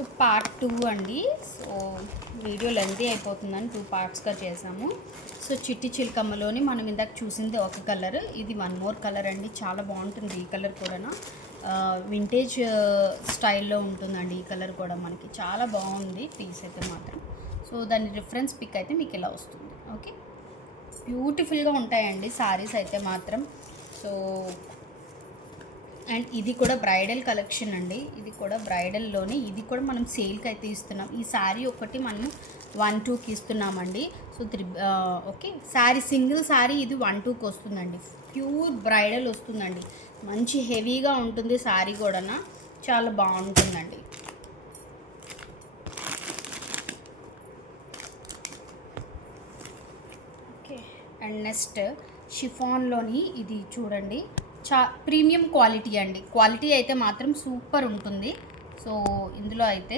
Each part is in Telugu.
సో పార్ట్ 2 అండి. సో వీడియో లెంతీ అయిపోతుందని 2 పార్ట్స్గా చేసాము. సో చిట్టి చిలకమ్మలోని మనం ఇందాక చూసింది ఒక కలర్, ఇది వన్ మోర్ కలర్ అండి. చాలా బాగుంటుంది ఈ కలర్ కూడా. వింటేజ్ స్టైల్లో ఉంటుందండి ఈ కలర్ కూడా. మనకి చాలా బాగుంది పీస్ అయితే మాత్రం. సో దాని రిఫరెన్స్ పిక్ అయితే మీకు ఇలా వస్తుంది. ఓకే, బ్యూటిఫుల్గా ఉంటాయండి సారీస్ అయితే మాత్రం. సో అండ్ ఇది కూడా బ్రైడల్ కలెక్షన్ అండి. ఇది కూడా బ్రైడల్లోనే, ఇది కూడా మనం సేల్కి అయితే ఇస్తున్నాం. ఈ శారీ ఒకటి మనం 1-2కి ఇస్తున్నామండి. So okay, sari single sari ఇది 1-2కి వస్తుందండి. ప్యూర్ బ్రైడల్ వస్తుందండి. మంచి హెవీగా ఉంటుంది శారీ కూడా, చాలా బాగుంటుందండి. ఓకే, అండ్ నెక్స్ట్ షిఫాన్లోని ఇది చూడండి, ప్రీమియం క్వాలిటీ అండి. క్వాలిటీ అయితే మాత్రం సూపర్ ఉంటుంది. సో ఇందులో అయితే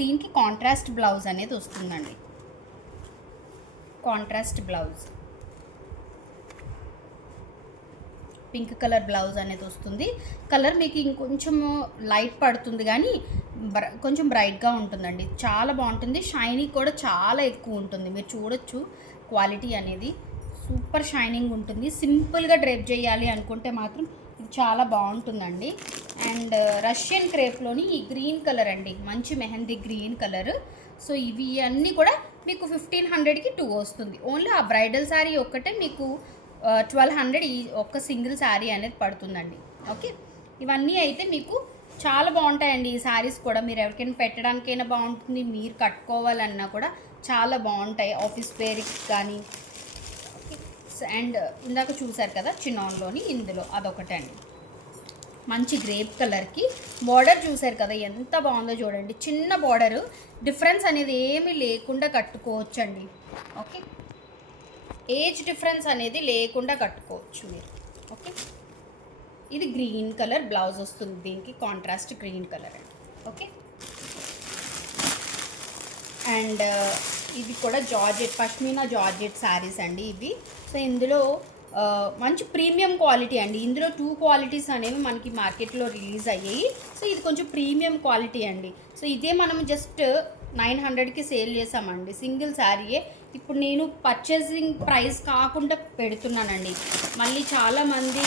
దీనికి కాంట్రాస్ట్ బ్లౌజ్ అనేది వస్తుందండి. Contrast blouse, pink colour blouse అనేది వస్తుంది. కలర్ మీకు ఇంకొంచెం లైట్ పడుతుంది కానీ కొంచెం బ్రైట్గా ఉంటుందండి. చాలా బాగుంటుంది. షైనీ కూడా చాలా ఎక్కువ ఉంటుంది. మీరు చూడొచ్చు క్వాలిటీ అనేది సూపర్ షైనింగ్ ఉంటుంది. సింపుల్గా డ్రేప్ చేయాలి అనుకుంటే మాత్రం ఇది చాలా బాగుంటుందండి. అండ్ రష్యన్ క్రేప్లోని ఈ గ్రీన్ కలర్ అండి, మంచి మెహందీ గ్రీన్ కలర్. సో ఇవి అన్నీ కూడా మీకు 1500కి 2 వస్తుంది. ఓన్లీ ఆ బ్రైడల్ శారీ ఒక్కటే మీకు 1200 ఈ ఒక్క సింగిల్ శారీ అనేది పడుతుందండి. ఓకే, ఇవన్నీ అయితే మీకు చాలా బాగుంటాయండి. ఈ శారీస్ కూడా మీరు ఎవరికైనా పెట్టడానికైనా బాగుంటుంది, మీరు కట్టుకోవాలన్నా కూడా చాలా బాగుంటాయి ఆఫీస్ వేర్కి కానీ. అండ్ ఇందాక చూసారు కదా చిన్నాన్లోని, ఇందులో అదొకటే అండి. మంచి గ్రేప్ కలర్కి బార్డర్ చూసారు కదా ఎంత బాగుందో చూడండి. చిన్న బార్డరు, డిఫరెన్స్ అనేది ఏమీ లేకుండా కట్టుకోవచ్చండి. ఓకే, ఏజ్ డిఫరెన్స్ అనేది లేకుండా కట్టుకోవచ్చు మీరు. ఓకే, ఇది గ్రీన్ కలర్ బ్లౌజ్ వస్తుంది, దీనికి కాంట్రాస్ట్ గ్రీన్ కలర్ అండి. ఓకే, అండ్ ఇది కూడా జార్జెట్, పష్మీనా జార్జెట్ శారీస్ అండి ఇవి. సో ఇందులో మంచి ప్రీమియం క్వాలిటీ అండి. ఇందులో 2 క్వాలిటీస్ అనేవి మనకి మార్కెట్లో రిలీజ్ అయ్యాయి. సో ఇది కొంచెం ప్రీమియం క్వాలిటీ అండి. సో ఇదే మనం జస్ట్ 900కి సేల్ చేసామండి సింగిల్ శారీయే. ఇప్పుడు నేను పర్చేసింగ్ ప్రైస్ కాకుండా పెడుతున్నానండి. మళ్ళీ చాలామంది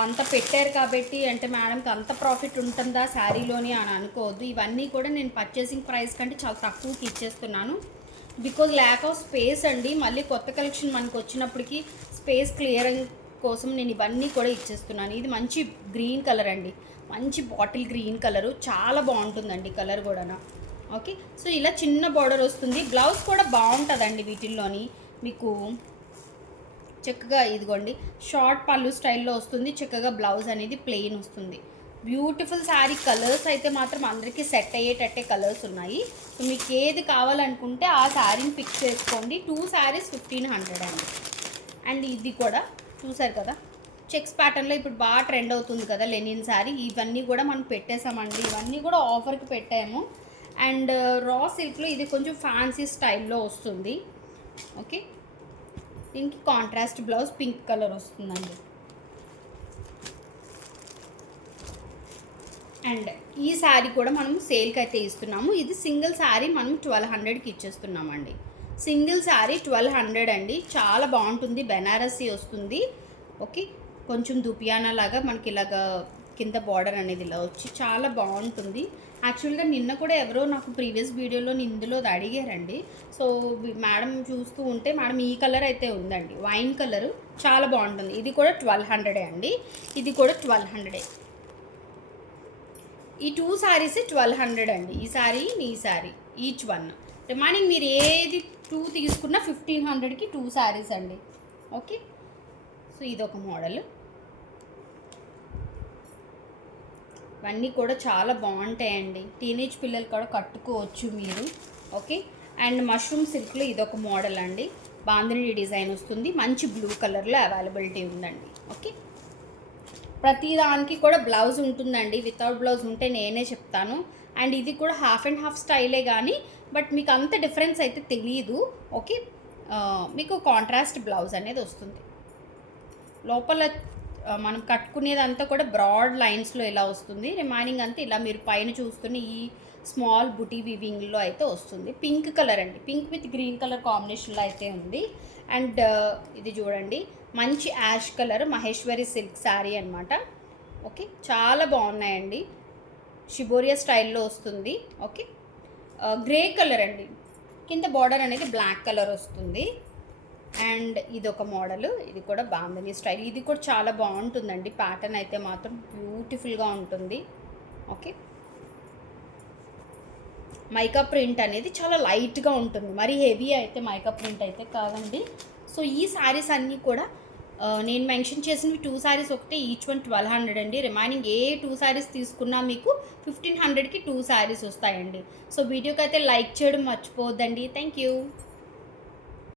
అంత పెట్టారు కాబట్టి అంటే మేడంకి అంత ప్రాఫిట్ ఉంటుందా శారీలోని అని అనుకోవద్దు. ఇవన్నీ కూడా నేను పర్చేసింగ్ ప్రైస్ కంటే చాలా తక్కువకి ఇచ్చేస్తున్నాను. బికాజ్ ల్యాక్ ఆఫ్ స్పేస్ అండి. మళ్ళీ కొత్త కలెక్షన్ మనకు వచ్చినప్పటికీ స్పేస్ క్లియరింగ్ కోసం నేను ఇవన్నీ కూడా ఇచ్చేస్తున్నాను. ఇది మంచి గ్రీన్ కలర్ అండి, మంచి బాటిల్ గ్రీన్ కలరు, చాలా బాగుంటుందండి కలర్ కూడా. ఓకే, సో ఇలా చిన్న బార్డర్ వస్తుంది. బ్లౌజ్ కూడా బాగుంటుందండి వీటిల్లోని. మీకు చక్కగా ఇదిగోండి షార్ట్ పళ్ళు స్టైల్లో వస్తుంది. చక్కగా బ్లౌజ్ అనేది ప్లెయిన్ వస్తుంది. బ్యూటిఫుల్ శారీ. కలర్స్ అయితే మాత్రం అందరికీ సెట్ అయ్యేటట్టే కలర్స్ ఉన్నాయి. సో మీకు ఏది కావాలనుకుంటే ఆ శారీని పిక్ చేసుకోండి. 2 శారీస్ 1500 అండి. అండ్ ఇది కూడా చూసారు కదా చెక్స్ ప్యాటర్న్లో ఇప్పుడు బాగా ట్రెండ్ అవుతుంది కదా లెనిన్ శారీ. ఇవన్నీ కూడా మనం పెట్టేసామండి. ఇవన్నీ కూడా ఆఫర్కి పెట్టాము. అండ్ రా సిల్క్లో ఇది కొంచెం ఫ్యాన్సీ స్టైల్లో వస్తుంది. ఓకే, దీనికి కాంట్రాస్ట్ బ్లౌజ్ పింక్ కలర్ వస్తుందండి. అండ్ ఈ శారీ కూడా మనం సేల్కి అయితే ఇస్తున్నాము. ఇది సింగిల్ శారీ మనం 1200కి ఇచ్చేస్తున్నామండి. సింగిల్ శారీ 1200 అండి. చాలా బాగుంటుంది. బెనారసీ వస్తుంది. ఓకే, కొంచెం దుపియానా లాగా మనకి ఇలాగా కింద బార్డర్ అనేది ఇలా వచ్చి చాలా బాగుంటుంది. యాక్చువల్గా నిన్న కూడా ఎవరో నాకు ప్రీవియస్ వీడియోలో ఇందులో అడిగారండి. సో మేడం చూస్తూ ఉంటే మేడం ఈ కలర్ అయితే ఉందండి, వైన్ కలరు, చాలా బాగుంటుంది. ఇది కూడా 1200 అండి. ఇది కూడా 1200. ఈ 2 శారీస్ 1200 అండి. ఈ శారీ ఈ శారీ ఈచ్ వన్. రిమైనింగ్ మీరు ఏది 2 తీసుకున్నా 1500కి 2 శారీస్ అండి. ఓకే, సో ఇదొక మోడల్. ఇవన్నీ కూడా చాలా బాగుంటాయండి. టీనేజ్ పిల్లలు కూడా కట్టుకోవచ్చు మీరు. ఓకే, అండ్ మష్రూమ్ సిల్క్లో ఇదొక మోడల్ అండి. బాందిని డిజైన్ వస్తుంది. మంచి బ్లూ కలర్లో అవైలబిలిటీ ఉందండి. ఓకే, ప్రతి దానికి కూడా బ్లౌజ్ ఉంటుందండి. వితౌట్ బ్లౌజ్ ఉంటే నేనే చెప్తాను. అండ్ ఇది కూడా హాఫ్ అండ్ హాఫ్ స్టైలే కానీ బట్ మీకు అంత డిఫరెన్స్ అయితే తెలియదు. ఓకే, మీకు కాంట్రాస్ట్ బ్లౌజ్ అనేది వస్తుంది. లోపల మనం కట్టుకునేదంతా కూడా బ్రాడ్ లైన్స్లో ఇలా వస్తుంది. రిమైనింగ్ అంతా ఇలా మీరు పైన చూస్తున్న ఈ స్మాల్ బుటీ వివింగ్లో అయితే వస్తుంది. పింక్ కలర్ అండి, పింక్ విత్ గ్రీన్ కలర్ కాంబినేషన్లో అయితే ఉంది. అండ్ ఇది చూడండి, మంచి ash colour Maheshwari silk sari అనమాట. ఓకే, చాలా బాగున్నాయండి. షిబోరియా స్టైల్లో వస్తుంది. ఓకే, గ్రే కలర్ అండి, కింద బార్డర్ అనేది బ్లాక్ కలర్ వస్తుంది. అండ్ ఇది ఒక మోడల్, ఇది కూడా బాంధనీ స్టైల్, ఇది కూడా చాలా బాగుంటుందండి. ప్యాటర్న్ అయితే మాత్రం బ్యూటిఫుల్గా ఉంటుంది. ఓకే, మైకా ప్రింట్ అనేది చాలా లైట్గా ఉంటుంది, మరి హెవీ అయితే మైకా ప్రింట్ అయితే కాదండి. సో ఈ శారీస్ అన్నీ కూడా నేను మెన్షన్ చేసినవి 2 శారీస్ ఒకటే, ఈచ్ వన్ 1200 అండి. రిమైనింగ్ ఏ 2 శారీస్ తీసుకున్నా మీకు 1500కి 2 శారీస్ వస్తాయండి. సో వీడియోకి అయితే లైక్ చేయడం మర్చిపోవద్దండి. Thank you.